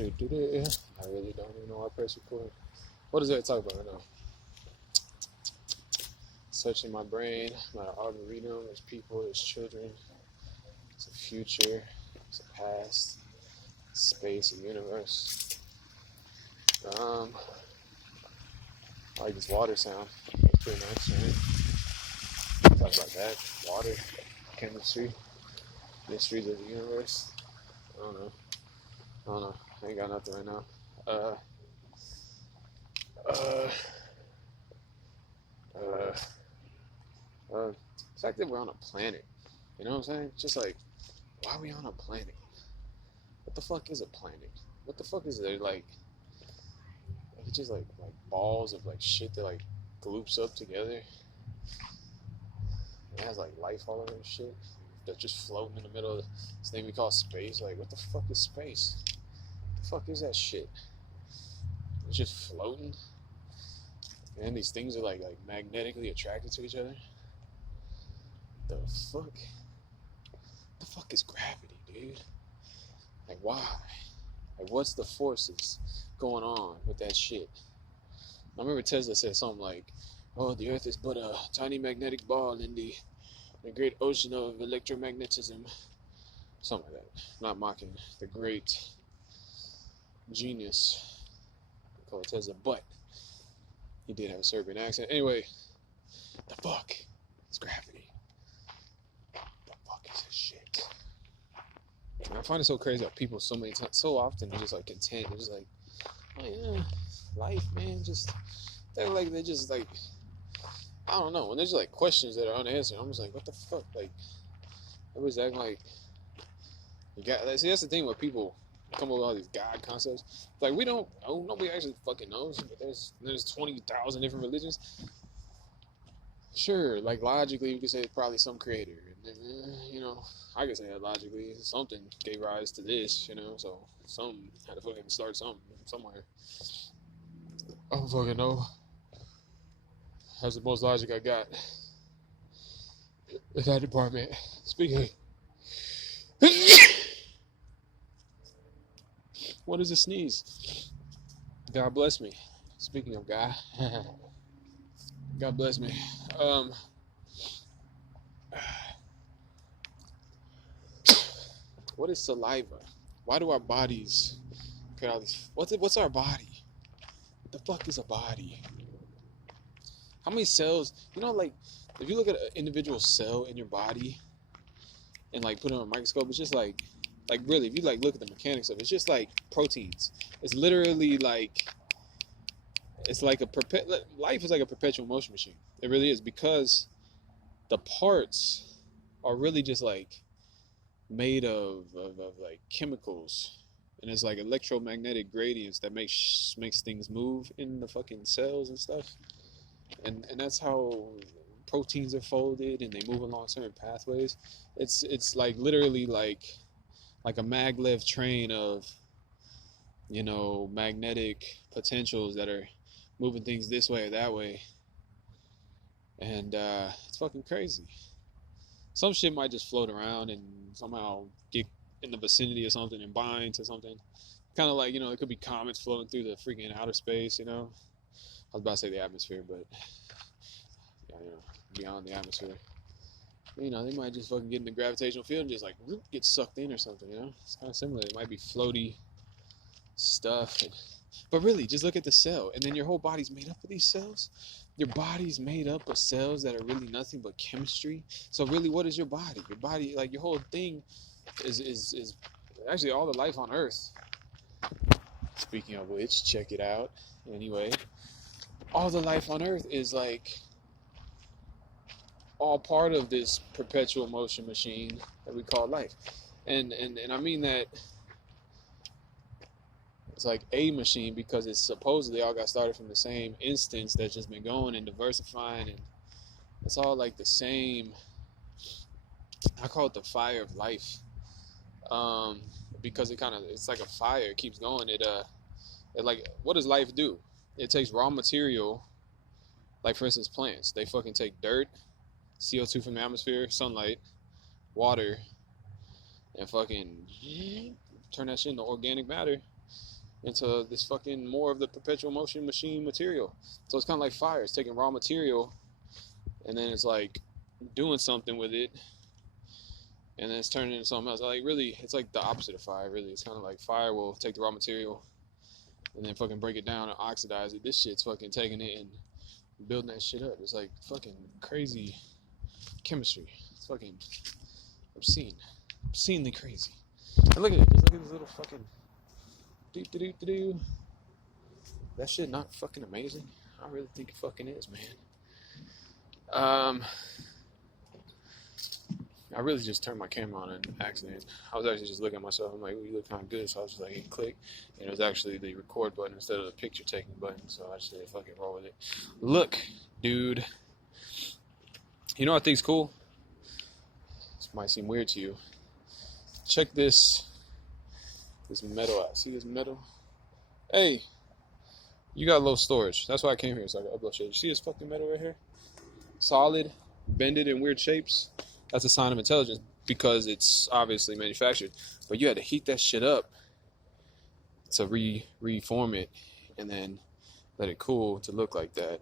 I really don't even know why I press record. What is there to talk about right now? Searching my brain, my arboretum, there's people, there's children, it's a future, it's a past, space, a universe. I like this water sound. It's pretty nice, right? Talk about that. Water, chemistry, mysteries of the universe. I don't know. I ain't got nothing right now. Uh, uh, uh, the fact that we're on a planet, you know what I'm saying? It's just like, why are we on a planet? What the fuck is a planet? What the fuck is there? Like it's just like balls of like shit that like gloops up together. It has like life all over and shit. That's just floating in the middle of this thing we call space. Like, what the fuck is space? What the fuck is that shit? It's just floating. And these things are like magnetically attracted to each other. The fuck? The fuck is gravity, dude? Like, why? Like, what's the forces going on with that shit? I remember Tesla said something like, oh, the earth is but a tiny magnetic ball in the great ocean of electromagnetism. Something like that. Not mocking the great genius, Nikola Tesla, but he did have a Serbian accent. Anyway, the fuck is gravity? The fuck is this shit? And I find it so crazy how people so often are just like content. They're just like, oh yeah, life, man. They're just like, I don't know. When there's like questions that are unanswered, I'm just like, what the fuck? Like, everybody's acting like you got. Like, see, that's the thing with people come up with all these God concepts. Like, we don't know. Nobody actually fucking knows. But there's 20,000 different religions. Sure, like logically, you could say it's probably some creator. And you know, I could say that logically, something gave rise to this. You know, so some had to fucking start something somewhere. I don't fucking know. That's the most logic I got in that department. Speaking. What is a sneeze? God bless me. Speaking of God, God bless me. What is saliva? Why do our bodies create all these? What's our body? What the fuck is a body? How many cells? You know, like if you look at an individual cell in your body and like put it on a microscope, it's just like really, if you like look at the mechanics of it, it's just like proteins. It's literally like it's like life is like a perpetual motion machine. It really is, because the parts are really just like made of like chemicals, and it's like electromagnetic gradients that makes things move in the fucking cells and stuff, and that's how proteins are folded and they move along certain pathways. It's like literally like a maglev train of, you know, magnetic potentials that are moving things this way or that way, and it's fucking crazy. Some shit might just float around and somehow get in the vicinity of something and bind to something. Kind of like, you know, it could be comets floating through the freaking outer space, you know. I was about to say the atmosphere, but yeah, you know, beyond the atmosphere. But, you know, they might just fucking get in the gravitational field and just like get sucked in or something, you know. It's kind of similar. It might be floaty stuff. But really, just look at the cell, and then your whole body's made up of these cells. Your body's made up of cells that are really nothing but chemistry. So really, what is your body? Your body, like your whole thing, is actually all the life on Earth. Speaking of which, check it out. Anyway, all the life on Earth is like all part of this perpetual motion machine that we call life, and I mean that. It's like a machine because it's supposedly all got started from the same instance that's just been going and diversifying, and it's all like the same. I call it the fire of life, because it's like a fire. It keeps going. It like, what does life do? It takes raw material, like for instance plants. They fucking take dirt, CO2 from the atmosphere, sunlight, water, and fucking turn that shit into organic matter. into this fucking more of the perpetual motion machine material. So it's kind of like fire. It's taking raw material and then it's like doing something with it, and then it's turning into something else. Like really, it's like the opposite of fire. Really, it's kind of like fire will take the raw material and then fucking break it down and oxidize it. This shit's fucking taking it and building that shit up. It's like fucking crazy chemistry. It's fucking obscenely crazy. And look at it. Just look at this little fucking do. That shit not fucking amazing? I really think it fucking is, man. I really just turned my camera on an accident. I was actually just looking at myself. I'm like, "Ooh, you look kind of good." So I was just like, "Hey, click," and it was actually the record button instead of the picture taking button. So I just said, "Fucking roll with it." Look, dude. You know what I think's cool? This might seem weird to you. Check this metal out. See this metal? Hey, you got low storage. That's why I came here, so I can upload shit. You see this fucking metal right here? Solid, bended in weird shapes. That's a sign of intelligence because it's obviously manufactured. But you had to heat that shit up to reform it and then let it cool to look like that.